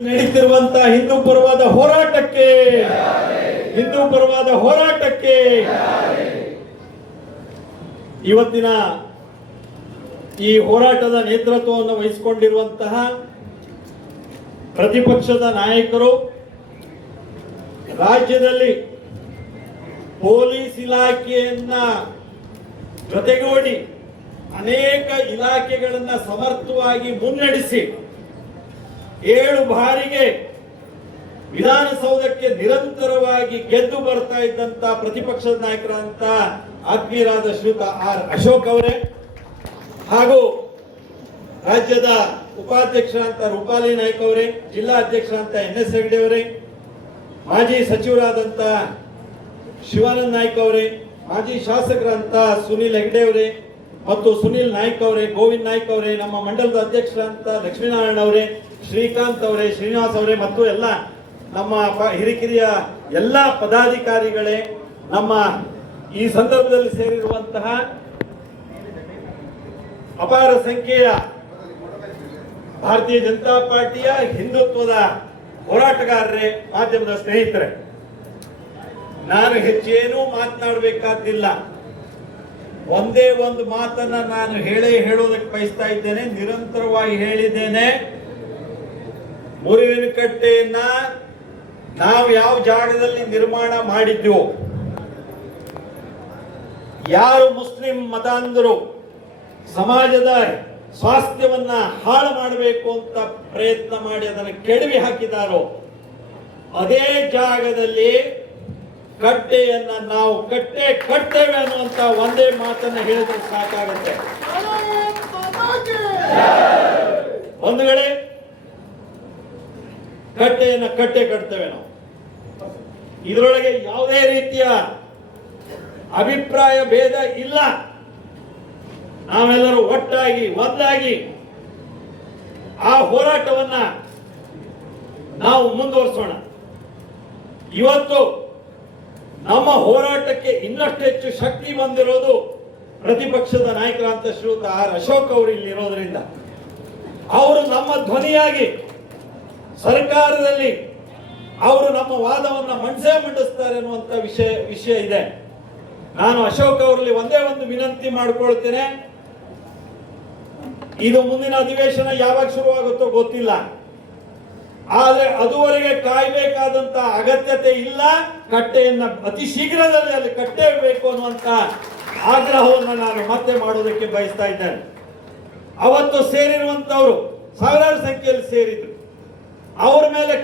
ನಡೀತಿರುವಂತಹ ಹಿಂದೂ ಪರವಾದ ಹೋರಾಟಕ್ಕೆ ಇವತ್ತಿನ ಈ ಹೋರಾಟದ ನೇತೃತ್ವವನ್ನು ವಹಿಸಿಕೊಂಡಿರುವಂತಹ ಪ್ರತಿಪಕ್ಷದ ನಾಯಕರು, ರಾಜ್ಯದಲ್ಲಿ ಪೊಲೀಸ್ ಇಲಾಖೆಯನ್ನ ಜೊತೆಗೂಡಿ ಅನೇಕ ಇಲಾಖೆಗಳನ್ನ ಸಮರ್ಥವಾಗಿ ಮುನ್ನಡೆಸಿ 7 ಬಾರಿಗೆ ವಿಧಾನಸೌಧಕ್ಕೆ ನಿರಂತರವಾಗಿ ಗೆದ್ದು ಬರ್ತಾ ಇದ್ದಂತ ಪ್ರತಿಪಕ್ಷದ ನಾಯಕರಂತ ಆತ್ಮೀಯರಾದ ಶ್ರೀಯುತ ಆರ್ ಅಶೋಕ್ ಅವರೇ ಹಾಗೂ ರಾಜ್ಯದ ಉಪಾಧ್ಯಕ್ಷರಂತ ರೂಪಾಲಿ ನಾಯ್ಕ ಅವರೇ, ಜಿಲ್ಲಾ ಅಧ್ಯಕ್ಷರಂತ NS ಹೆಗ್ಡೆ ಅವರೇ, ಮಾಜಿ ಸಚಿವರಾದಂತ ಶಿವಾನಂದ್ ನಾಯ್ಕ ಅವರೇ, ಮಾಜಿ ಶಾಸಕರಂತ ಸುನಿಲ್ ಹೆಗ್ಡೆ ಅವರೇ ಮತ್ತು ಸುನಿಲ್ ನಾಯ್ಕ ಅವರೇ, ಗೋವಿಂದ್ ನಾಯ್ಕ ಅವರೇ, ನಮ್ಮ ಮಂಡಲದ ಅಧ್ಯಕ್ಷರಂತ ಲಕ್ಷ್ಮೀನಾರಾಯಣ ಅವರೇ, ಶ್ರೀಕಾಂತ್ ಅವರೇ, ಶ್ರೀನಿವಾಸ್ ಅವರೇ ಮತ್ತು ಎಲ್ಲ ನಮ್ಮ ಹಿರಿಕಿರಿಯ ಎಲ್ಲ ಪದಾಧಿಕಾರಿಗಳೇ, ನಮ್ಮ ಈ ಸಂದರ್ಭದಲ್ಲಿ ಸೇರಿರುವಂತಹ ಅಪಾರ ಸಂಖ್ಯೆಯ ಭಾರತೀಯ ಜನತಾ ಪಾರ್ಟಿಯ ಹಿಂದುತ್ವದ ಹೋರಾಟಗಾರರೇ, ಮಾಧ್ಯಮದ ಸ್ನೇಹಿತರೆ, ನಾನು ಹೆಚ್ಚೇನೂ ಮಾತನಾಡಬೇಕಾದಿಲ್ಲ. ಒಂದೇ ಒಂದು ಮಾತನ್ನ ನಾನು ಹೇಳೋದಕ್ಕೆ ಬಯಸ್ತಾ ಇದ್ದೇನೆ, ನಿರಂತರವಾಗಿ ಹೇಳಿದ್ದೇನೆ. ಮುರುವಿನ ಕಟ್ಟೆಯನ್ನ ನಾವು ಯಾವ ಜಾಗದಲ್ಲಿ ನಿರ್ಮಾಣ ಮಾಡಿದ್ವು, ಯಾರು ಮುಸ್ಲಿಂ ಮತಾಂಧರು ಸಮಾಜದ ಸ್ವಾಸ್ಥ್ಯವನ್ನ ಹಾಳು ಮಾಡಬೇಕು ಅಂತ ಪ್ರಯತ್ನ ಮಾಡಿ ಅದನ್ನು ಕೆಡವಿ ಹಾಕಿದಾರೋ ಅದೇ ಜಾಗದಲ್ಲಿ ಕಟ್ಟೆಯನ್ನ ನಾವು ಕಟ್ಟೇವೆ ಅನ್ನುವಂತ ಒಂದೇ ಮಾತನ್ನ ಹೇಳಿದ್ರೆ ಸಾಕಾಗುತ್ತೆ. ಬಂಧುಗಳೇ, ಕಟ್ಟೆಯನ್ನ ಕಟ್ತೇವೆ ನಾವು. ಇದರೊಳಗೆ ಯಾವುದೇ ರೀತಿಯ ಅಭಿಪ್ರಾಯ ಭೇದ ಇಲ್ಲ. ನಾವೆಲ್ಲರೂ ಒಟ್ಟಾಗಿ ಒಂದಾಗಿ ಆ ಹೋರಾಟವನ್ನ ನಾವು ಮುಂದುವರಿಸೋಣ. ಇವತ್ತು ನಮ್ಮ ಹೋರಾಟಕ್ಕೆ ಇನ್ನಷ್ಟು ಹೆಚ್ಚು ಶಕ್ತಿ ಬಂದಿರೋದು ಪ್ರತಿಪಕ್ಷದ ನಾಯಕರಂತ ಶ್ರೀಯುತ ಆರ್ ಅಶೋಕ್ ಅವರು ಇಲ್ಲಿ ಇರೋದ್ರಿಂದ ಅವರು ನಮ್ಮ ಧ್ವನಿಯಾಗಿ ಸರ್ಕಾರದಲ್ಲಿ ಅವರು ನಮ್ಮ ವಾದವನ್ನ ಮಂಡಿಸ್ತಾರೆ ಅನ್ನುವಂತ ವಿಷಯ ಇದೆ. ನಾನು ಅಶೋಕ್ ಅವರಲ್ಲಿ ಒಂದೇ ಒಂದು ವಿನಂತಿ ಮಾಡಿಕೊಳ್ತೇನೆ. ಇದು ಮುಂದಿನ ಅಧಿವೇಶನ ಯಾವಾಗ ಶುರುವಾಗುತ್ತೋ ಗೊತ್ತಿಲ್ಲ, ಆದ್ರೆ ಅದುವರೆಗೆ ಕಾಯಬೇಕಾದಂತ ಅಗತ್ಯತೆ ಇಲ್ಲ. ಕಟ್ಟೆಯನ್ನ ಅತಿ ಶೀಘ್ರದಲ್ಲಿ ಅಲ್ಲಿ ಕಟ್ಟೇಬೇಕು ಅನ್ನುವಂತ ಆಗ್ರಹವನ್ನು ನಾನು ಮತ್ತೆ ಮಾಡೋದಕ್ಕೆ ಬಯಸ್ತಾ ಇದ್ದೇನೆ. ಅವತ್ತು ಸೇರಿರುವಂತವರು ಸಾವಿರಾರು ಸಂಖ್ಯೆಯಲ್ಲಿ ಸೇರಿದ್ರು. ಅವರ ಮೇಲೆ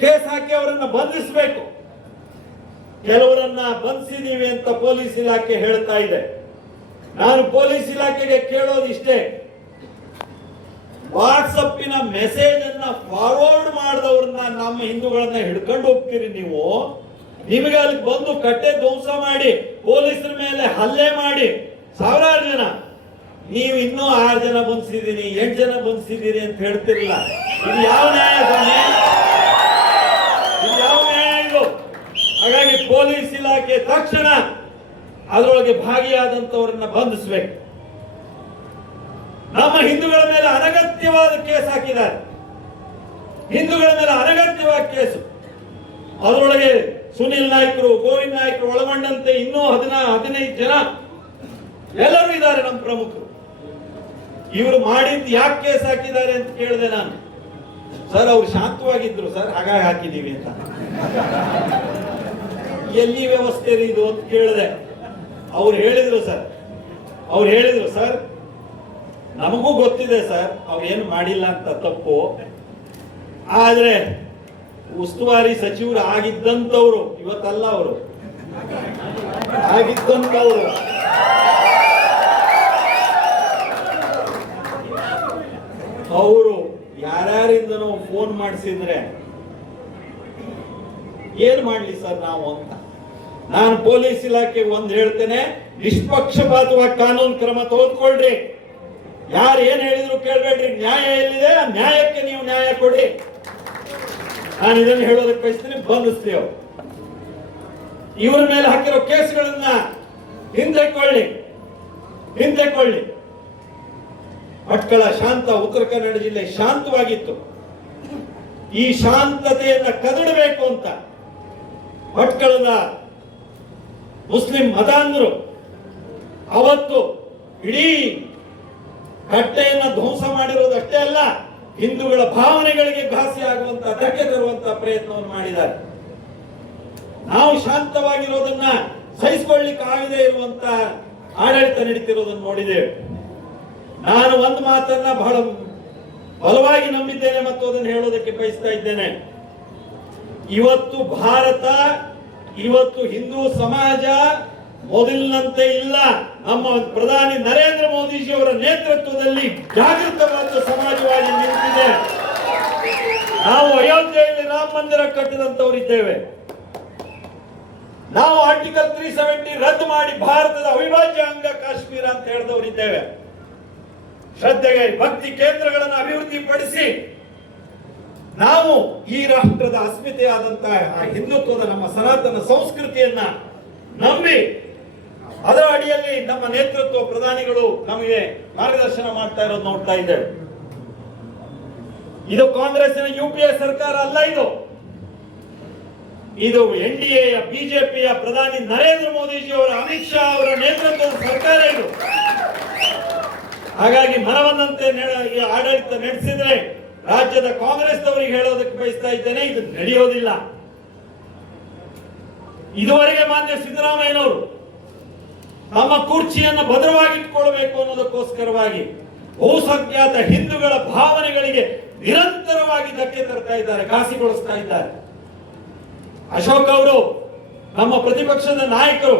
ಕೇಸ್ ಹಾಕಿ ಅವರನ್ನ ಬಂಧಿಸಬೇಕು. ಕೆಲವರನ್ನ ಬಂಧಿಸಿದೀವಿ ಅಂತ ಪೊಲೀಸ್ ಇಲಾಖೆ ಹೇಳ್ತಾ ಇದೆ. ನಾನು ಪೊಲೀಸ್ ಇಲಾಖೆಗೆ ಕೇಳೋದು ಇಷ್ಟೇ, ವಾಟ್ಸಪ್ಪಿನ ಮೆಸೇಜ್ ಅನ್ನ ಫಾರ್ವರ್ಡ್ ಮಾಡಿದವ್ರನ್ನ ನಮ್ಮ ಹಿಂದೂಗಳನ್ನ ಹಿಡ್ಕೊಂಡು ಹೋಗ್ತೀರಿ ನೀವು. ನಿಮಗೆ ಅಲ್ಲಿ ಬಂದು ಕಟ್ಟೆ ಧ್ವಂಸ ಮಾಡಿ ಪೊಲೀಸರ ಮೇಲೆ ಹಲ್ಲೆ ಮಾಡಿ ಸಾವಿರಾರು ಜನ, ನೀವು ಇನ್ನೂ 6 ಜನ ಬಂಧಿಸಿದೀನಿ, 8 ಜನ ಬಂಧಿಸಿದೀರಿ ಅಂತ ಹೇಳ್ತಿರಲಿಲ್ಲ. ಇದು ಯಾವ ನ್ಯಾಯ ಸ್ವಾಮಿ? ಇದು ಯಾವ ನ್ಯಾಯ ಇದು? ಹಾಗಾಗಿ ಪೊಲೀಸ್ ಇಲಾಖೆ ತಕ್ಷಣ ಅದರೊಳಗೆ ಭಾಗಿಯಾದಂತವರನ್ನ ಬಂಧಿಸಬೇಕು. ನಮ್ಮ ಹಿಂದೂಗಳ ಮೇಲೆ ಅನಗತ್ಯವಾದ ಕೇಸ್ ಹಾಕಿದ್ದಾರೆ. ಹಿಂದೂಗಳ ಮೇಲೆ ಅನಗತ್ಯವಾದ ಕೇಸು. ಅದರೊಳಗೆ ಸುನಿಲ್ ನಾಯ್ಕರು, ಗೋವಿಂದ್ ನಾಯ್ಕರು ಒಳಗೊಂಡಂತೆ ಇನ್ನೂ 15 ಜನ ಎಲ್ಲರೂ ಇದ್ದಾರೆ ನಮ್ಮ ಪ್ರಮುಖರು. ಇವರು ಮಾಡಿದ್ದು ಯಾಕೆ ಕೇಸ್ ಹಾಕಿದ್ದಾರೆ ಅಂತ ಕೇಳಿದೆ ನಾನು. ಸರ್, ಅವ್ರು ಶಾಂತವಾಗಿದ್ರು ಸರ್, ಹಾಗಾಗಿ ಹಾಕಿದೀವಿ ಅಂತ. ಎಲ್ಲಿ ವ್ಯವಸ್ಥೆ ಇದು ಅಂತ ಕೇಳಿದೆ. ಅವ್ರು ಹೇಳಿದ್ರು ಸರ್ ನಮಗೂ ಗೊತ್ತಿದೆ ಸರ್ ಅವ್ರೇನು ಮಾಡಿಲ್ಲ ಅಂತ ತಪ್ಪು, ಆದ್ರೆ ಉಸ್ತುವಾರಿ ಸಚಿವರು ಆಗಿದ್ದಂತವ್ರು, ಇವತ್ತಲ್ಲ ಅವರು ಆಗಿದ್ದಂತವ್ರು, ಅವರು ಯಾರ್ಯಾರಿಂದನೋ ಫೋನ್ ಮಾಡಿಸಿದ್ರೆ ಏನ್ ಮಾಡ್ಲಿ ಸರ್ ನಾವು ಅಂತ. ನಾನು ಪೊಲೀಸ್ ಇಲಾಖೆಗೆ ಒಂದು ಹೇಳ್ತೇನೆ, ನಿಷ್ಪಕ್ಷಪಾತವಾಗಿ ಕಾನೂನು ಕ್ರಮ ತೆಗೆದುಕೊಳ್ಳ್ರಿ. ಯಾರು ಏನ್ ಹೇಳಿದ್ರು ಕೇಳಬೇಡ್ರಿ. ನ್ಯಾಯ ಎಲ್ಲಿದೆ ಆ ನ್ಯಾಯಕ್ಕೆ ನೀವು ನ್ಯಾಯ ಕೊಡಿ. ನಾನು ಇದನ್ನು ಹೇಳೋದಕ್ಕೆ ಬಯಸ್ತೀನಿ, ಬಂಧಿಸ್ತೀವಿ. ಇವ್ರ ಮೇಲೆ ಹಾಕಿರೋ ಕೇಸ್ಗಳನ್ನ ಹಿಂದೆಕೊಳ್ಳಿ. ಭಟ್ಕಳ ಶಾಂತ, ಉತ್ತರ ಕನ್ನಡ ಜಿಲ್ಲೆ ಶಾಂತವಾಗಿತ್ತು. ಈ ಶಾಂತತೆಯನ್ನ ಕದಡಬೇಕು ಅಂತ ಭಟ್ಕಳದ ಮುಸ್ಲಿಂ ಮತಾಂಧರು ಅವತ್ತು ಇಡೀ ಕಟ್ಟೆಯನ್ನ ಧ್ವಂಸ ಮಾಡಿರೋದಷ್ಟೇ ಅಲ್ಲ, ಹಿಂದೂಗಳ ಭಾವನೆಗಳಿಗೆ ಘಾಸಿ ಆಗುವಂತ ಧಕ್ಕೆ ತರುವಂತಹ ಪ್ರಯತ್ನವನ್ನು ಮಾಡಿದ್ದಾರೆ. ನಾವು ಶಾಂತವಾಗಿರೋದನ್ನ ಸಹಿಸಿಕೊಳ್ಳಿಕ್ಕೆ ಆಗದೆ ಇರುವಂತ ಆಡಳಿತ ನಡೀತಿರೋದನ್ನು ನೋಡಿದ್ದೇವೆ. ನಾನು ಒಂದು ಮಾತನ್ನ ಬಹಳ ಬಲವಾಗಿ ನಂಬಿದ್ದೇನೆ ಮತ್ತು ಅದನ್ನು ಹೇಳೋದಕ್ಕೆ ಬಯಸ್ತಾ ಇದ್ದೇನೆ. ಇವತ್ತು ಭಾರತ, ಇವತ್ತು ಹಿಂದೂ ಸಮಾಜ ಮೊದಲಿನಂತೆ ಇಲ್ಲ. ನಮ್ಮ ಪ್ರಧಾನಿ ನರೇಂದ್ರ ಮೋದಿಜಿ ಅವರ ನೇತೃತ್ವದಲ್ಲಿ ಜಾಗೃತವಾದ ಸಮಾಜವಾಗಿ ನಿಂತಿದೆ. ನಾವು ಅಯೋಧ್ಯೆಯಲ್ಲಿ ರಾಮ ಮಂದಿರ ಕಟ್ಟಿದಂತವರಿದ್ದೇವೆ. ನಾವು ಆರ್ಟಿಕಲ್ 370 ರದ್ದು ಮಾಡಿ ಭಾರತದ ಅವಿಭಾಜ್ಯ ಅಂಗ ಕಾಶ್ಮೀರ ಅಂತ ಹೇಳಿದವರಿದ್ದೇವೆ. ಶ್ರದ್ಧೆಗೆ ಭಕ್ತಿ ಕೇಂದ್ರಗಳನ್ನು ಅಭಿವೃದ್ಧಿಪಡಿಸಿ ನಾವು ಈ ರಾಷ್ಟ್ರದ ಅಸ್ಮಿತೆಯಾದಂತಹ ಹಿಂದುತ್ವದ ನಮ್ಮ ಸನಾತನ ಸಂಸ್ಕೃತಿಯನ್ನ ನಂಬಿ ಅದರ ಅಡಿಯಲ್ಲಿ ನಮ್ಮ ನೇತೃತ್ವ ಪ್ರಧಾನಿಗಳು ನಮಗೆ ಮಾರ್ಗದರ್ಶನ ಮಾಡ್ತಾ ಇರೋದು ನೋಡ್ತಾ ಇದ್ದೇವೆ. ಇದು ಕಾಂಗ್ರೆಸ್ಸಿನ UPA ಸರ್ಕಾರ ಅಲ್ಲ, ಇದು NDA ಬಿಜೆಪಿಯ ಪ್ರಧಾನಿ ನರೇಂದ್ರ ಮೋದಿಜಿ ಅವರ, ಅಮಿತ್ ಶಾ ಅವರ ನೇತೃತ್ವದ ಸರ್ಕಾರ ಇದು. ಹಾಗಾಗಿ ಮನವನ್ನಂತೆ ಆಡಳಿತ ನಡೆಸಿದ್ರೆ ರಾಜ್ಯದ ಕಾಂಗ್ರೆಸ್ನವರಿಗೆ ಹೇಳೋದಕ್ಕೆ ಬಯಸ್ತಾ ಇದ್ದೇನೆ, ಇದು ನಡೆಯೋದಿಲ್ಲ. ಇದುವರೆಗೆ ಮಾನ್ಯ ಸಿದ್ದರಾಮಯ್ಯನವರು ತಮ್ಮ ಕುರ್ಚಿಯನ್ನು ಭದ್ರವಾಗಿಟ್ಕೊಳ್ಬೇಕು ಅನ್ನೋದಕ್ಕೋಸ್ಕರವಾಗಿ ಬಹುಸಂಖ್ಯಾತ ಹಿಂದೂಗಳ ಭಾವನೆಗಳಿಗೆ ನಿರಂತರವಾಗಿ ಧಕ್ಕೆ ತರ್ತಾ ಇದ್ದಾರೆ, ಘಾಸಿಗೊಳಿಸ್ತಾ ಇದ್ದಾರೆ. ಅಶೋಕ್ ಅವರು ನಮ್ಮ ಪ್ರತಿಪಕ್ಷದ ನಾಯಕರು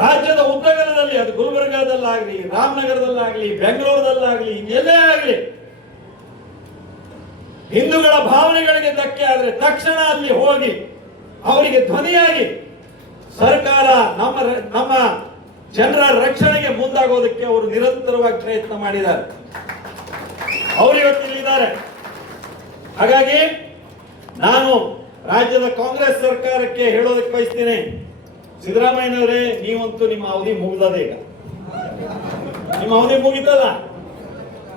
ರಾಜ್ಯದ ಉದ್ದಗಲದಲ್ಲಿ, ಅದು ಗುಲ್ಬರ್ಗಾದಲ್ಲಾಗ್ಲಿ, ರಾಮನಗರದಲ್ಲಾಗ್ಲಿ, ಬೆಂಗಳೂರದಲ್ಲಾಗ್ಲಿ, ಎಲ್ಲೇ ಆಗಲಿ ಹಿಂದೂಗಳ ಭಾವನೆಗಳಿಗೆ ಧಕ್ಕೆ ಆದರೆ ತಕ್ಷಣ ಅಲ್ಲಿ ಹೋಗಿ ಅವರಿಗೆ ಧ್ವನಿಯಾಗಿ ಸರ್ಕಾರ ನಮ್ಮ ಜನರ ರಕ್ಷಣೆಗೆ ಮುಂದಾಗೋದಕ್ಕೆ ಅವರು ನಿರಂತರವಾಗಿ ಪ್ರಯತ್ನ ಮಾಡಿದ್ದಾರೆ. ಅವರು ಇವತ್ತಿಲ್ಲಿದ್ದಾರೆ. ಹಾಗಾಗಿ ನಾನು ರಾಜ್ಯದ ಕಾಂಗ್ರೆಸ್ ಸರ್ಕಾರಕ್ಕೆ ಹೇಳೋದಕ್ಕೆ ಬಯಸ್ತೀನಿ, ಸಿದ್ದರಾಮಯ್ಯನವರೇ, ನೀವಂತೂ ನಿಮ್ಮ ಅವಧಿ ಮುಗಿದದ. ಈಗ ನಿಮ್ಮ ಅವಧಿ ಮುಗಿತದ,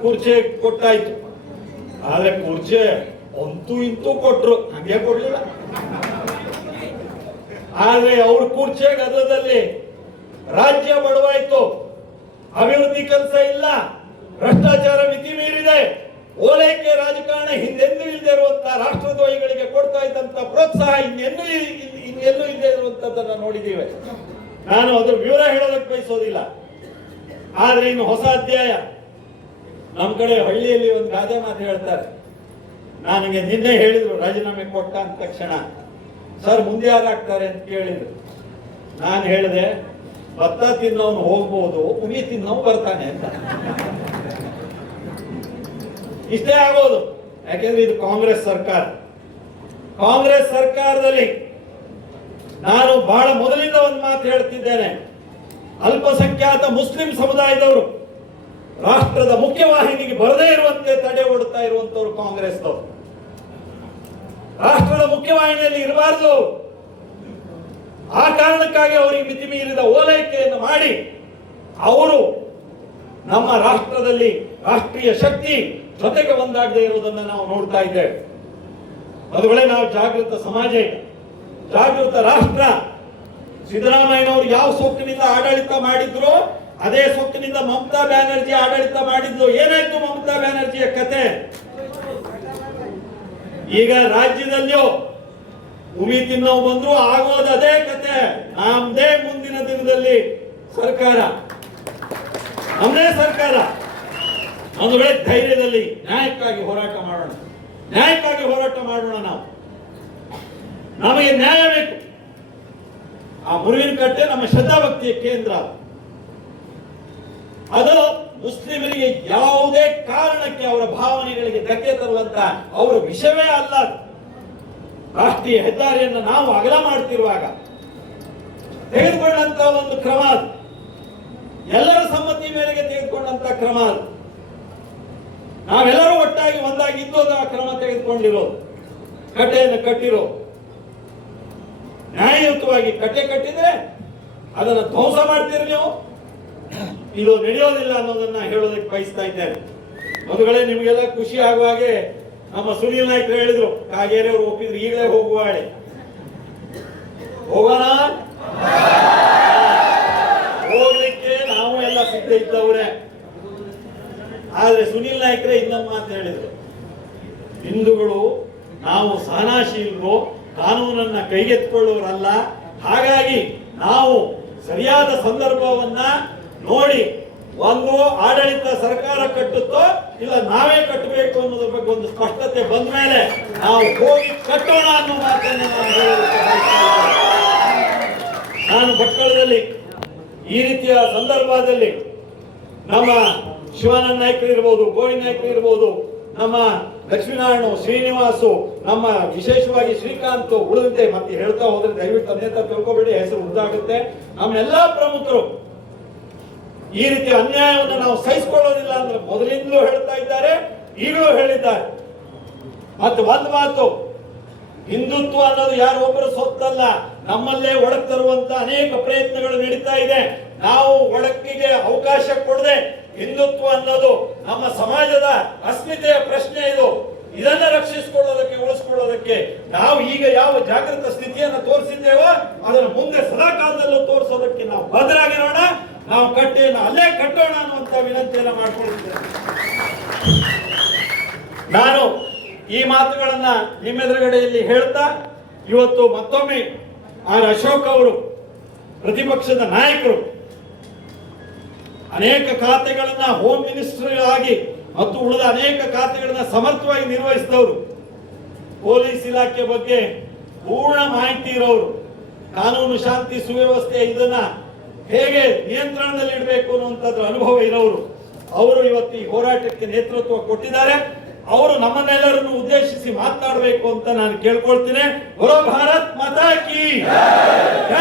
ಕುರ್ಚಿ ಕೊಟ್ಟಾಯ್ತು. ಆದ್ರೆ ಕುರ್ಚಿ ಅಂತೂ ಇಂತೂ ಕೊಟ್ರು, ಹಂಗೆ ಕೊಡ್ಲಿಲ್ಲ. ಆದ್ರೆ ಅವ್ರ ಕುರ್ಚಿ ಗದದಲ್ಲಿ ರಾಜ್ಯ ಬಡವಾಯ್ತು, ಅಭಿವೃದ್ಧಿ ಕೆಲಸ ಇಲ್ಲ, ಭ್ರಷ್ಟಾಚಾರ ಮಿತಿ ಮೀರಿದೆ, ಓಲೈಕೆ ರಾಜಕಾರಣ ಹಿಂದೆಂದೂ ಇಲ್ಲದೆ ಇರುವಂತಹ ರಾಷ್ಟ್ರದ್ರೋಹಿಗಳಿಗೆ ಕೊಡ್ತಾ ಇದ್ದಂತ ಪ್ರೋತ್ಸಾಹ ಇನ್ನೆಲ್ಲೂ ಇಲ್ಲದೆ ಇರುವಂತದ್ದನ್ನ ನೋಡಿದ್ದೀವಿ. ನಾನು ಅದ್ರ ವಿವರ ಹೇಳೋದಕ್ಕೆ ಬಯಸೋದಿಲ್ಲ. ಆದ್ರೆ ಇನ್ನು ಹೊಸ ಅಧ್ಯಾಯ. ನಮ್ಮ ಕಡೆ ಹಳ್ಳಿಯಲ್ಲಿ ಒಂದು ಗಾದೆ ಮಾತು ಹೇಳ್ತಾರೆ. ನನಗೆ ನಿನ್ನೆ ಹೇಳಿದ್ರು ರಾಜೀನಾಮೆ ಕೊಟ್ಟ ಅಂದ ತಕ್ಷಣ, ಸರ್ ಮುಂದೆ ಯಾರಾಗ್ತಾರೆ ಅಂತ ಕೇಳಿದ್ರು. ನಾನು ಹೇಳಿದೆ, ಭತ್ತ ತಿನ್ನೋನು ಹೋಗ್ಬೋದು, ಉಗಿ ತಿನ್ನೋನು ಬರ್ತಾನೆ ಅಂತ. ಇಷ್ಟೇ ಆಗೋದು. ಯಾಕೆಂದ್ರೆ ಇದು ಕಾಂಗ್ರೆಸ್ ಸರ್ಕಾರ. ಕಾಂಗ್ರೆಸ್ ಸರ್ಕಾರದಲ್ಲಿ ನಾನು ಬಹಳ ಮೊದಲಿಂದ ಒಂದು ಮಾತು ಹೇಳ್ತಿದ್ದೇನೆ, ಅಲ್ಪಸಂಖ್ಯಾತ ಮುಸ್ಲಿಂ ಸಮುದಾಯದವರು ರಾಷ್ಟ್ರದ ಮುಖ್ಯವಾಹಿನಿಗೆ ಬರದೇ ಇರುವಂತೆ ತಡೆ ಒಡ್ತಾ ಇರುವಂತವರು ಕಾಂಗ್ರೆಸ್ನವರು. ರಾಷ್ಟ್ರದ ಮುಖ್ಯವಾಹಿನಿಯಲ್ಲಿ ಇರಬಾರದು. ಆ ಕಾರಣಕ್ಕಾಗಿ ಅವರಿಗೆ ಮಿತಿ ಮೀರಿದ ಓಲೈಕೆಯನ್ನು ಮಾಡಿ ಅವರು ನಮ್ಮ ರಾಷ್ಟ್ರದಲ್ಲಿ ರಾಷ್ಟ್ರೀಯ ಶಕ್ತಿ ಜೊತೆಗೆ ಒಂದಾಗದೇ ಇರುವುದನ್ನು ನಾವು ನೋಡ್ತಾ ಇದ್ದೇವೆ. ಅದುಗಳೇ ನಾವು ಜಾಗೃತ ಸಮಾಜ, ಜಾಗೃತ ರಾಷ್ಟ್ರ. ಸಿದ್ದರಾಮಯ್ಯನವರು ಯಾವ ಸೊಕ್ಕಿನಿಂದ ಆಡಳಿತ ಮಾಡಿದ್ರು ಅದೇ ಸೊಕ್ಕಿನಿಂದ ಮಮತಾ ಬ್ಯಾನರ್ಜಿ ಆಡಳಿತ ಮಾಡಿದ್ರು. ಏನಾಯ್ತು ಮಮತಾ ಬ್ಯಾನರ್ಜಿಯ ಕತೆ? ಈಗ ರಾಜ್ಯದಲ್ಲಿಯೂ ಉಮಿ ತಿನ್ನೋ ಬಂದ್ರು ಆಗೋದು ಅದೇ ಕತೆ. ನಮ್ದೇ ಮುಂದಿನ ದಿನದಲ್ಲಿ ಸರ್ಕಾರ, ನಮ್ಮದೇ ಸರ್ಕಾರ. ಒಂದು ವೇಳೆ ಧೈರ್ಯದಲ್ಲಿ ನ್ಯಾಯಕ್ಕಾಗಿ ಹೋರಾಟ ಮಾಡೋಣ, ನ್ಯಾಯಕ್ಕಾಗಿ ಹೋರಾಟ ಮಾಡೋಣ. ನಾವು ನಮಗೆ ನ್ಯಾಯ ಬೇಕು. ಆ ಮುರುಗಿನ ಕಟ್ಟೆ ನಮ್ಮ ಶ್ರದ್ಧಾಭಕ್ತಿಯ ಕೇಂದ್ರ. ಅದು ಮುಸ್ಲಿಮರಿಗೆ ಯಾವುದೇ ಕಾರಣಕ್ಕೆ ಅವರ ಭಾವನೆಗಳಿಗೆ ಧಕ್ಕೆ ತರುವಂತ ಅವರ ವಿಷಯವೇ ಅಲ್ಲ. ರಾಷ್ಟ್ರೀಯ ಹೆದ್ದಾರಿಯನ್ನು ನಾವು ಅಗಲ ಮಾಡ್ತಿರುವಾಗ ತೆಗೆದುಕೊಂಡಂತ ಒಂದು ಕ್ರಮ, ಎಲ್ಲರ ಸಮ್ಮತಿ ಮೇರೆಗೆ ತೆಗೆದುಕೊಂಡಂತ ಕ್ರಮ. ನಾವೆಲ್ಲರೂ ಒಟ್ಟಾಗಿ ಒಂದಾಗಿದ್ದು ಆ ಕ್ರಮ ತೆಗೆದುಕೊಂಡಿರೋದು, ಕಟ್ಟೆಯನ್ನು ಕಟ್ಟಿರೋ. ನ್ಯಾಯಯುತವಾಗಿ ಕಟ್ಟೆ ಕಟ್ಟಿದ್ರೆ ಅದನ್ನು ಧ್ವಂಸ ಮಾಡ್ತೀರಿ ನೀವು. ಇದು ನಡೆಯೋದಿಲ್ಲ ಅನ್ನೋದನ್ನ ಹೇಳೋದಕ್ಕೆ ಬಯಸ್ತಾ ಇದ್ದೇನೆ. ಮದುಗಳೇ, ನಿಮಗೆಲ್ಲ ಖುಷಿ ಆಗುವ ಹಾಗೆ ನಮ್ಮ ಸುನೀಲ್ ನಾಯ್ಕರು ಹೇಳಿದ್ರು, ಕಾಗೇರಿ ಅವರು ಒಪ್ಪಿದ್ರು, ಈಗಲೇ ಹೋಗುವ ಹೇಳಿ. ಹೋಗೋಣ, ಹೋಗ್ಲಿಕ್ಕೆ ನಾವು ಎಲ್ಲ ಸಿದ್ಧ ಇದ್ದವ್ರೆ. ಆದ್ರೆ ಸುನೀಲ್ ನಾಯ್ಕರೇ ಇನ್ನೊಂದು ಮಾತು ಹೇಳಿದ್ರು, ಹಿಂದೂಗಳು ನಾವು ಸಹನಾಶೀಲರು, ಕಾನೂನನ್ನ ಕೈಗೆತ್ತಿಕೊಳ್ಳುವರಲ್ಲ, ಹಾಗಾಗಿ ನಾವು ಸರಿಯಾದ ಸಂದರ್ಭವನ್ನ ನೋಡಿ ಒಂದು ಆಡಳಿತ ಸರ್ಕಾರ ಕಟ್ಟುತ್ತೋ ಇಲ್ಲ ನಾವೇ ಕಟ್ಟಬೇಕು ಅನ್ನೋದ್ರ ಬಗ್ಗೆ ಒಂದು ಸ್ಪಷ್ಟತೆ ಬಂದ ಮೇಲೆ ನಾವು ಹೋಗಿ ಕಟ್ಟೋಣ ಅನ್ನೋ ಮಾತನ್ನು ನಾನು ಭಟ್ಕಳದಲ್ಲಿ ಈ ರೀತಿಯ ಸಂದರ್ಭದಲ್ಲಿ ನಮ್ಮ ಶಿವಾನಂದ ನಾಯ್ಕರು ಇರ್ಬೋದು, ಗೋವಿಂದ ನಾಯ್ಕರು ಇರ್ಬೋದು, ನಮ್ಮ ಲಕ್ಷ್ಮೀನಾರಾಯಣ, ಶ್ರೀನಿವಾಸು, ನಮ್ಮ ವಿಶೇಷವಾಗಿ ಶ್ರೀಕಾಂತ್, ಉಳಿದಂತೆ ಮತ್ತೆ ಹೇಳ್ತಾ ಹೋದ್ರೆ ದಯವಿಟ್ಟು ತಂದೆ ಅಂತ ತಿಳ್ಕೊಬೇಡಿ, ಹೆಸರು ಉದ್ದಾಗುತ್ತೆ. ನಮ್ಮೆಲ್ಲಾ ಪ್ರಮುಖರು ಈ ರೀತಿಯ ಅನ್ಯಾಯವನ್ನು ನಾವು ಸಹಿಸಿಕೊಳ್ಳೋದಿಲ್ಲ ಅಂದ್ರೆ ಮೊದಲಿಂದಲೂ ಹೇಳ್ತಾ ಇದ್ದಾರೆ, ಈಗಲೂ ಹೇಳಿದ್ದಾರೆ. ಮತ್ತೆ ಒಂದು ಮಾತು, ಹಿಂದುತ್ವ ಅನ್ನೋದು ಯಾರೊಬ್ಬರು ಸೊತ್ತಲ್ಲ, ನಮ್ಮಲ್ಲೇ ಒಳಗೆ ತರುವಂತ ಅನೇಕ ಪ್ರಯತ್ನಗಳು ನಡೀತಾ ಇದೆ. ನಾವು ಒಳಕಿಗೆ ಅವಕಾಶ ಕೊಡದೆ ಹಿಂದುತ್ವ ಅನ್ನೋದು ನಮ್ಮ ಸಮಾಜದ ಅಸ್ಮಿತೆಯ ಪ್ರಶ್ನೆ. ಇದನ್ನ ರಕ್ಷಿಸಿಕೊಳ್ಳೋದಕ್ಕೆ, ಉಳಿಸಿಕೊಳ್ಳೋದಕ್ಕೆ ನಾವು ಈಗ ಯಾವ ಜಾಗೃತ ಸ್ಥಿತಿಯನ್ನು ತೋರಿಸಿದ್ದೇವೋ ಅದನ್ನು ಮುಂದೆ ಸದಾಕಾಲದಲ್ಲೂ ತೋರಿಸೋದಕ್ಕೆ ನಾವು ಬದ್ಧರಾಗಿರೋಣ. ನಾವು ಕಟ್ಟೆಯನ್ನು ಅಲ್ಲೇ ಕಟ್ಟೋಣ ಅನ್ನುವಂತ ವಿನಂತಿಯನ್ನು ಮಾಡಿಕೊಳ್ಳುತ್ತೇವೆ. ನಾನು ಈ ಮಾತುಗಳನ್ನ ನಿಮ್ಮೆದುರುಗಡೆಯಲ್ಲಿ ಹೇಳ್ತಾ ಇವತ್ತು ಮತ್ತೊಮ್ಮೆ ಆರ್ ಅಶೋಕ್ ಅವರು ಪ್ರತಿಪಕ್ಷದ ನಾಯಕರು, ಅನೇಕ ಖಾತೆಗಳನ್ನ ಹೋಮ್ ಮಿನಿಸ್ಟರ್ ಆಗಿ ಮತ್ತು ಉಳಿದ ಅನೇಕ ಖಾತೆಗಳನ್ನ ಸಮರ್ಥವಾಗಿ ನಿರ್ವಹಿಸಿದವರು, ಪೊಲೀಸ್ ಇಲಾಖೆ ಬಗ್ಗೆ ಪೂರ್ಣ ಮಾಹಿತಿ ಇರೋರು, ಕಾನೂನು ಶಾಂತಿ ಸುವ್ಯವಸ್ಥೆ ಇದನ್ನ ಹೇಗೆ ನಿಯಂತ್ರಣದಲ್ಲಿ ಇಡಬೇಕು ಅನ್ನುವಂಥದ್ದು ಅನುಭವ ಇರೋರು, ಅವರು ಇವತ್ತು ಈ ಹೋರಾಟಕ್ಕೆ ನೇತೃತ್ವ ಕೊಟ್ಟಿದ್ದಾರೆ. ಅವರು ನಮ್ಮನ್ನೆಲ್ಲರನ್ನು ಉದ್ದೇಶಿಸಿ ಮಾತನಾಡಬೇಕು ಅಂತ ನಾನು ಕೇಳ್ಕೊಳ್ತೀನಿ. ಬೋಲೋ ಭಾರತ್ ಮಾತಾ ಕಿ.